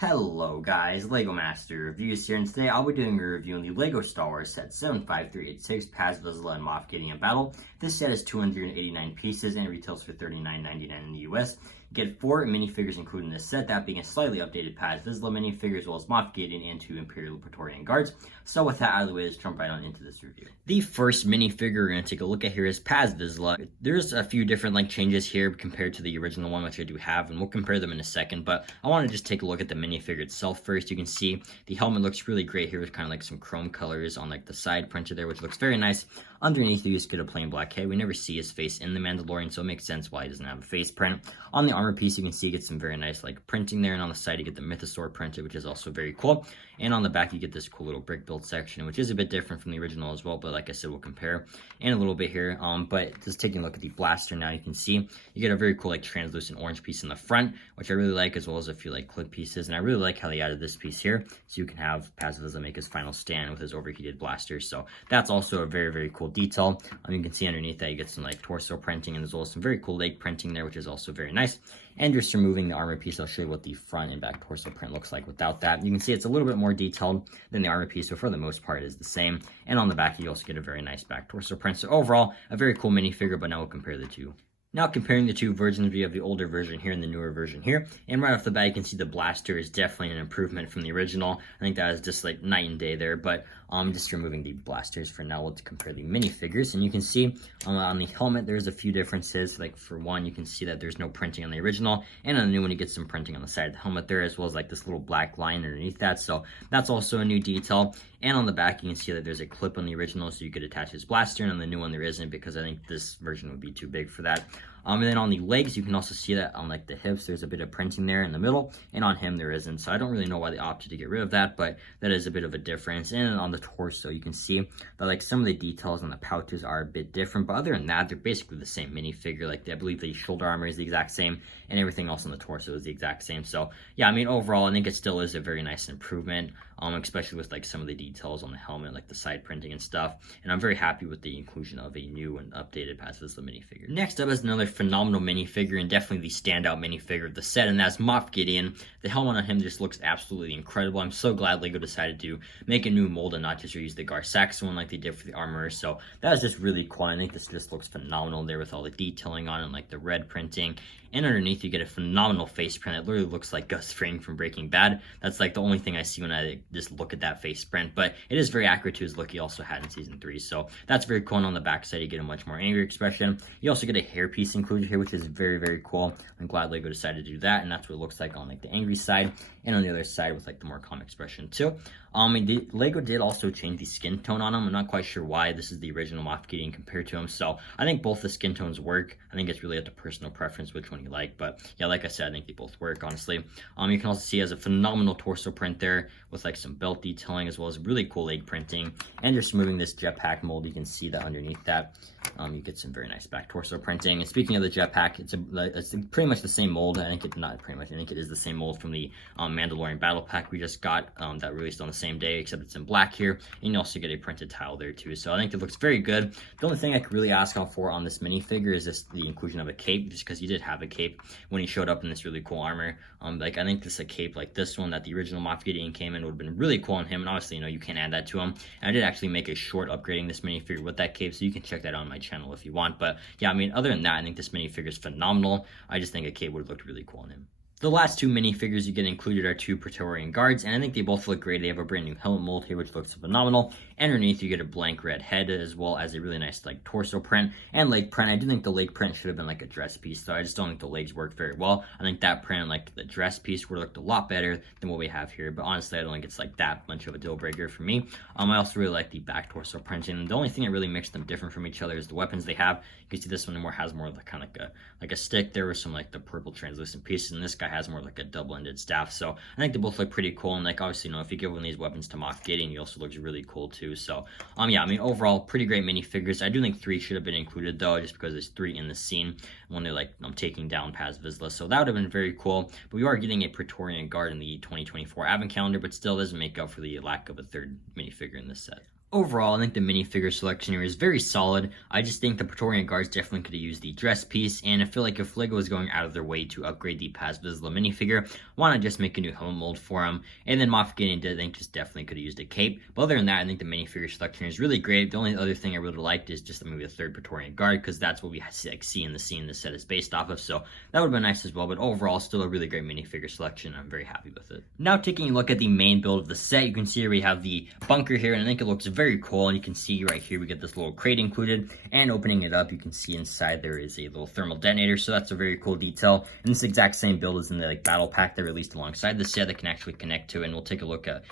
Hello guys, Lego Master Reviews here, and today I'll be doing a review on the LEGO Star Wars set 75386 Paz Vizsla and Moff Gideon Battle. This set is 289 pieces and it retails for $39.99 in the US. You get 4 minifigures included in this set, that being a slightly updated Paz Vizsla minifigure as well as Moff Gideon and 2 Imperial Praetorian Guards. So with that out of the way, let's jump right on into this review. The first minifigure we're going to take a look at here is Paz Vizsla. There's a few different changes here compared to the original one, which I do have, and we'll compare them in a second, but I want to just take a look at the minifigure itself first. You can see the helmet looks really great here with kind of some chrome colors on the side printer there, which looks very nice. Underneath, you just get a plain black head. We never see his face in the Mandalorian, so it makes sense why he doesn't have a face print. On the armor piece, you can see you get some very nice printing there, and on the side you get the Mythosaur printed, which is also very cool. And on the back you get this cool little brick build section, which is a bit different from the original as well, but like I said, we'll compare in a little bit here. But just taking a look at the blaster now, you can see you get a very cool translucent orange piece in the front, which I really like, as well as a few clip pieces. And I really like how they added this piece here, so you can have Paz Vizsla make his final stand with his overheated blaster. So that's also a very cool detail. You can see underneath that you get some torso printing and as well as some very cool leg printing there, which is also very nice. And just removing the armor piece, I'll show you what the front and back torso print looks like without that. You can see it's a little bit more detailed than the armor piece, so for the most part it is the same. And on the back you also get a very nice back torso print. So overall, a very cool minifigure, but now we'll compare the two. Now comparing the two versions, we have the older version here and the newer version here. And right off the bat, you can see the blaster is definitely an improvement from the original. I think that is just night and day there, but just removing the blasters for now, let's compare the minifigures. And you can see on the helmet, there's a few differences. For one, you can see that there's no printing on the original, and on the new one, you get some printing on the side of the helmet there, as well as this little black line underneath that. So that's also a new detail. And on the back, you can see that there's a clip on the original, so you could attach his blaster, and on the new one, there isn't, because I think this version would be too big for that. And then on the legs, you can also see that on the hips, there's a bit of printing there in the middle, and on him there isn't. So I don't really know why they opted to get rid of that, but that is a bit of a difference. And on the torso, you can see that some of the details on the pouches are a bit different, but other than that, they're basically the same minifigure. I believe the shoulder armor is the exact same, and everything else on the torso is the exact same. So yeah, overall, I think it still is a very nice improvement, especially with some of the details on the helmet, the side printing and stuff. And I'm very happy with the inclusion of a new and updated Paz Vizsla minifigure. Next up is another phenomenal minifigure, and definitely the standout minifigure of the set, and that's Moff Gideon. The helmet on him just looks absolutely incredible. I'm so glad LEGO decided to make a new mold and not just reuse the Gar Saxon one like they did for the armor. So that is just really cool. I think this just looks phenomenal there with all the detailing on it, the red printing. And underneath, you get a phenomenal face print. It literally looks like Gus Fring from Breaking Bad. That's the only thing I see when I just look at that face print. But it is very accurate to his look he also had in Season 3. So that's very cool. And on the back side, you get a much more angry expression. You also get a hairpiece included here, which is very cool. I'm glad LEGO decided to do that. And that's what it looks like on the angry side. And on the other side with the more calm expression too. LEGO did also change the skin tone on him. I'm not quite sure why. This is the original Moff Gideon compared to him. So I think both the skin tones work. I think it's really up to personal preference which one you like. But yeah, like I said, I think they both work, honestly. You can also see he has a phenomenal torso print there with some belt detailing, as well as really cool leg printing. And just removing this jetpack mold, you can see that underneath that, you get some very nice back torso printing. And speaking of the jetpack, it's pretty much the same mold. I think it is the same mold from the Mandalorian battle pack we just got that released on the same day, except it's in black here. And you also get a printed tile there too. So I think it looks very good. The only thing I could really ask out for on this minifigure is just the inclusion of a cape, just because he did have a cape when he showed up in this really cool armor. I think a cape like this one that the original Moff Gideon came in would have been really cool on him, and obviously, you can't add that to him. And I did actually make a short upgrading this minifigure with that cape, so you can check that out on my channel if you want. But yeah, other than that, I think this minifigure is phenomenal. I just think a cape would have looked really cool on him. The last two minifigures you get included are 2 Praetorian Guards, and I think they both look great. They have a brand new helmet mold here, which looks phenomenal. Underneath, you get a blank red head, as well as a really nice torso print and leg print. I do think the leg print should have been a dress piece, so I just don't think the legs work very well. I think that print and the dress piece would have looked a lot better than what we have here, but honestly, I don't think it's that much of a deal breaker for me. I also really like the back torso printing. The only thing that really makes them different from each other is the weapons they have. You can see this one has more of a stick there with some the purple translucent pieces, and this guy has more a double-ended staff. So I think they both look pretty cool, and obviously, if you give one of these weapons to Moff Gideon, he also looks really cool too. So yeah, overall, pretty great minifigures. I do think 3 should have been included though, just because there's 3 in the scene when they're taking down Paz Vizsla. So that would have been very cool. But we are getting a Praetorian Guard in the 2024 Advent calendar, but still doesn't make up for the lack of a 3rd minifigure in this set. Overall, I think the minifigure selection here is very solid. I just think the Praetorian Guards definitely could have used the dress piece, and I feel like if LEGO was going out of their way to upgrade the Paz Vizsla minifigure, why not just make a new helmet mold for him? And then Moff Gideon I think just definitely could have used a cape. But other than that, I think the minifigure selection is really great. The only other thing I really liked is just maybe the third Praetorian Guard, because that's what we see in the scene the set is based off of. So that would have been nice as well. But overall, still a really great minifigure selection. I'm very happy with it. Now taking a look at the main build of the set, you can see here we have the bunker here, and I think it looks very cool. And you can see right here we get this little crate included, and opening it up you can see inside there is a little thermal detonator, so that's a very cool detail. And this exact same build is in the battle pack that released alongside the set that can actually connect to it, and we'll take a look at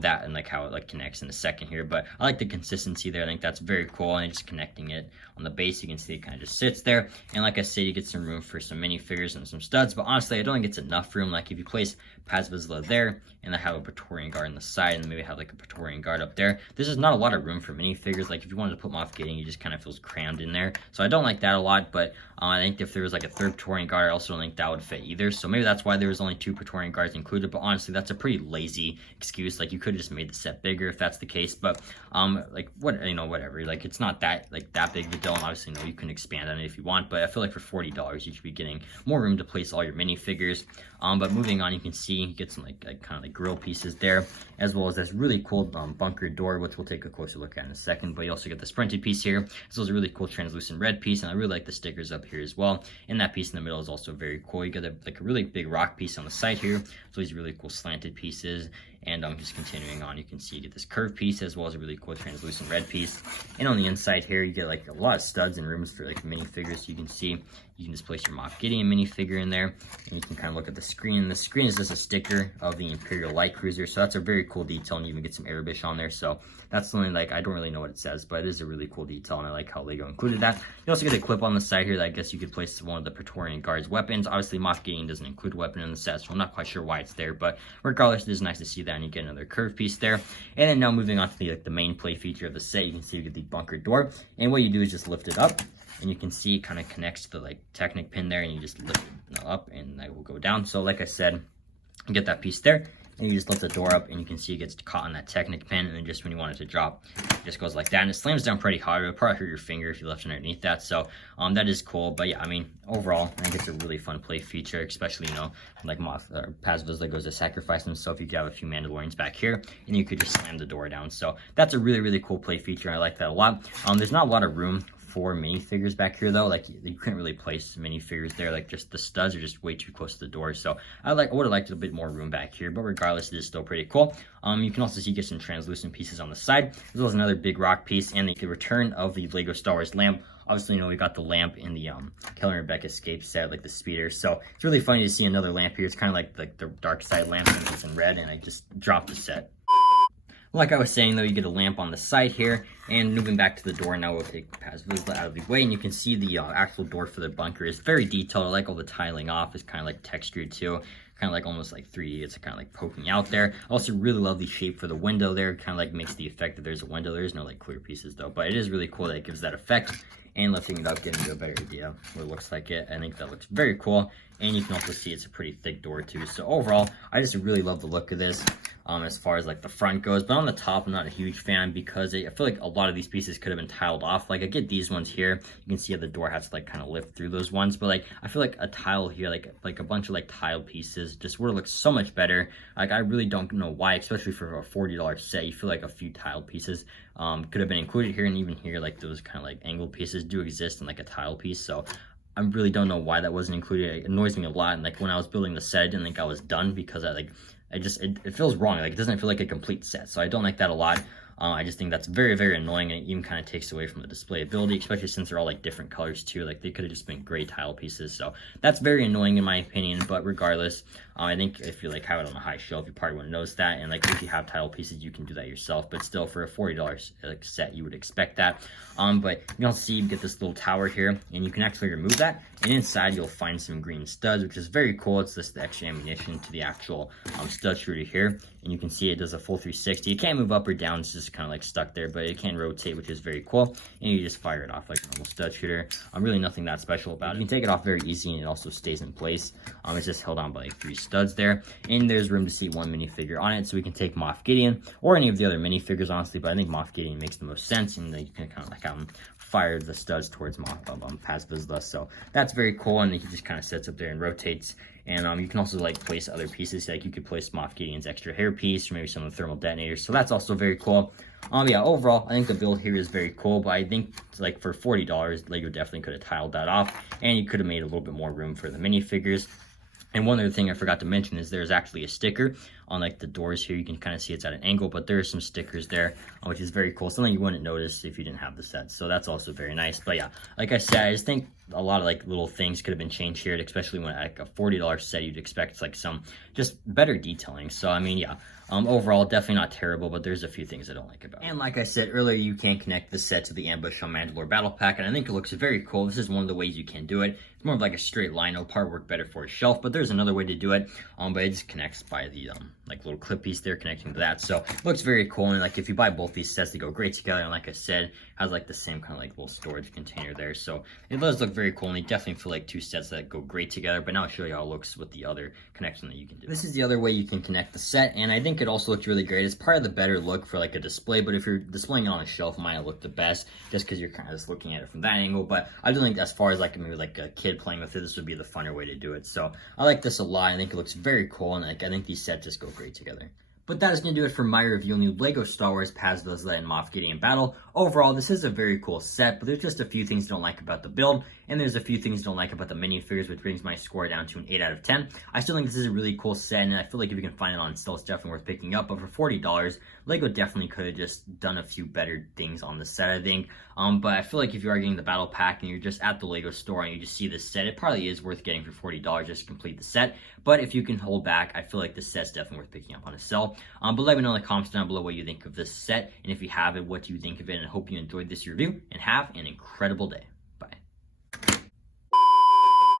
that and how it connects in a second here. But I like the consistency there. I think that's very cool, and just connecting it on the base, you can see it kind of just sits there. And like I said, you get some room for some minifigures and some studs, but honestly I don't think it's enough room. Like if you place Paz Vizsla there, and I have a Praetorian Guard on the side, and maybe have a Praetorian Guard up there, there's just not a lot of room for minifigures. Like if you wanted to put Moff Gideon, he just kind of feels crammed in there, so I don't like that a lot. But I think if there was a third Praetorian Guard, I also don't think that would fit either, so maybe that's why there was only 2 Praetorian Guards included. But honestly, that's a pretty lazy excuse. You could have just made the set bigger if that's the case. But whatever, it's not that that big of a deal. And obviously you can expand on it if you want, but I feel like for $40 you should be getting more room to place all your minifigures. But moving on, you can see you get some kind of grill pieces there, as well as this really cool bunker door, which we'll take a closer look at in a second. But you also get this printed piece here, as well as a really cool translucent red piece, and I really like the stickers up here as well. And that piece in the middle is also very cool. You get a really big rock piece on the side here, so these really cool slanted pieces. And just continuing on, you can see you get this curved piece, as well as a really cool translucent red piece. And on the inside here, you get a lot of studs and rooms for minifigures. So you can see you can just place your Moff Gideon minifigure in there, and you can kind of look at the screen. The screen is just a sticker of the Imperial Light Cruiser, so that's a very cool detail, and you even get some Arabish on there. So that's something I don't really know what it says, but it is a really cool detail, and I like how LEGO included that. You also get a clip on the side here that I guess you could place one of the Praetorian Guard's weapons. Obviously, Moff Gideon doesn't include a weapon in the set, so I'm not quite sure why it's there, but regardless, it is nice to see that, and you get another curved piece there. And then now moving on to the main play feature of the set, you can see you get the bunker door, and what you do is just lift it up, and you can see it kind of connects to the Technic pin there, and you just lift it up, and that will go down. So like I said, you get that piece there, and you just lift the door up, and you can see it gets caught on that Technic pin, and then just when you want it to drop, it just goes like that, and it slams down pretty hard. It would probably hurt your finger if you left it underneath that. So that is cool. But yeah, I mean, overall, I think it's a really fun play feature, especially Moff or Paz Vizsla goes to sacrifice himself. You could have a few Mandalorians back here, and you could just slam the door down. So that's a really cool play feature. I like that a lot. There's not a lot of room for minifigures back here though. You couldn't really place minifigures there. Just the studs are just way too close to the door. So I would have liked a bit more room back here, but regardless, it is still pretty cool. You can also see you get some translucent pieces on the side, as well as another big rock piece, and the return of the LEGO Star Wars lamp. Obviously, we got the lamp in the Kelly and Rebecca Escape set, the speeder. So it's really funny to see another lamp here. It's kind of like the dark side lamp, and it's in red, and I just dropped the set. Like I was saying though, you get a lamp on the side here, and moving back to the door, now we'll take Paz Vizsla out of the way, and you can see the actual door for the bunker is very detailed. I like all the tiling off. It's kind of textured too, kind of almost 3D. It's kind of poking out there. I also really love the shape for the window there. Kind of makes the effect that there's a window. There's no clear pieces though, but it is really cool that it gives that effect. And lifting it up, getting you a better idea of what it looks like. I think that looks very cool, and you can also see it's a pretty thick door too. So overall, I just really love the look of this. As far as the front goes, but on the top, I'm not a huge fan, because I feel a lot of these pieces could have been tiled off. I get these ones here, you can see how the door has to kind of lift through those ones, but I feel a tile here, a bunch of tiled pieces just would have looked so much better. I really don't know why, especially for a $40 set. You feel a few tiled pieces could have been included here, and even here those kind of angled pieces do exist in a tile piece. So I really don't know why that wasn't included. It annoys me a lot, and when I was building the set, I didn't think I was done, because it feels wrong. It doesn't feel like a complete set, so I don't like that a lot. I just think that's very annoying, and it even kind of takes away from the display ability, especially since they're all different colors too. They could have just been gray tile pieces, so that's very annoying in my opinion. But regardless, I think if you have it on a high shelf, you probably wouldn't notice that, and if you have tile pieces, you can do that yourself. But still, for a $40 set, you would expect that. But you can also see you get this little tower here, and you can actually remove that, and inside you'll find some green studs, which is very cool. It's just the extra ammunition to the actual stud shooter here, and you can see it does a full 360. You can't move up or down. It's just just kind of like stuck there, but it can rotate, which is very cool. And you just fire it off like a normal stud shooter. Really nothing that special about it. You can take it off very easy, and it also stays in place. It's just held on by like 3 studs there, and there's room to seat 1 minifigure on it, so we can take Moff Gideon or any of the other minifigures, honestly, but I think Moff Gideon makes the most sense, and then you can kind of like fire the studs towards Moff Paz Vizsla. So that's very cool, and he just kind of sits up there and rotates. And you can also like place other pieces, like you could place Moff Gideon's extra hair piece, or maybe some of the thermal detonators. So that's also very cool. Yeah, overall, I think the build here is very cool, but I think like for $40, Lego definitely could have tiled that off, and you could have made a little bit more room for the minifigures. And one other thing I forgot to mention is there's actually a sticker on like the doors here. You can kind of see it's at an angle, but there are some stickers there, which is very cool. Something you wouldn't notice if you didn't have the set. So that's also very nice. But yeah, like I said, I just think a lot of like little things could have been changed here, especially when like a $40 set, you'd expect like some just better detailing. So I mean, yeah, overall definitely not terrible, but there's a few things I don't like about it. And like I said earlier, you can connect the set to the Ambush on Mandalore Battle Pack, and I think it looks very cool. This is one of the ways you can do it. It's more of like a straight line. It'll probably work better for a shelf, but there's another way to do it. But it just connects by the like little clip piece there connecting to that. So it looks very cool. And like if you buy both these sets, they go great together. And like I said, has like the same kind of like little storage container there. So it does look very cool, and they definitely feel like 2 sets that go great together. But now I'll show you how it looks with the other connection that you can do. This is the other way you can connect the set, and I think it also looks really great. It's part of the better look for like a display, but if you're displaying it on a shelf, it might not look the best just because you're kind of just looking at it from that angle. But I do think as far as like maybe like a kid playing with it, this would be the funner way to do it. So I like this a lot. I think it looks very cool, and like I think these sets just go great together. But that is going to do it for my review on the LEGO Star Wars Paz Vizsla and Moff Gideon battle. Overall, this is a very cool set, but there's just a few things I don't like about the build, and there's a few things I don't like about the minifigures, which brings my score down to an 8 out of 10. I still think this is a really cool set, and I feel like if you can find it on sale, it's definitely worth picking up. But for $40, LEGO definitely could have just done a few better things on the set, I think. But I feel like if you are getting the battle pack and you're just at the LEGO store and you just see this set, it probably is worth getting for $40 just to complete the set. But if you can hold back, I feel like this set's definitely worth picking up on a sale. But let me know in the comments down below what you think of this set, and if you have it, what do you think of it, and I hope you enjoyed this review, and have an incredible day.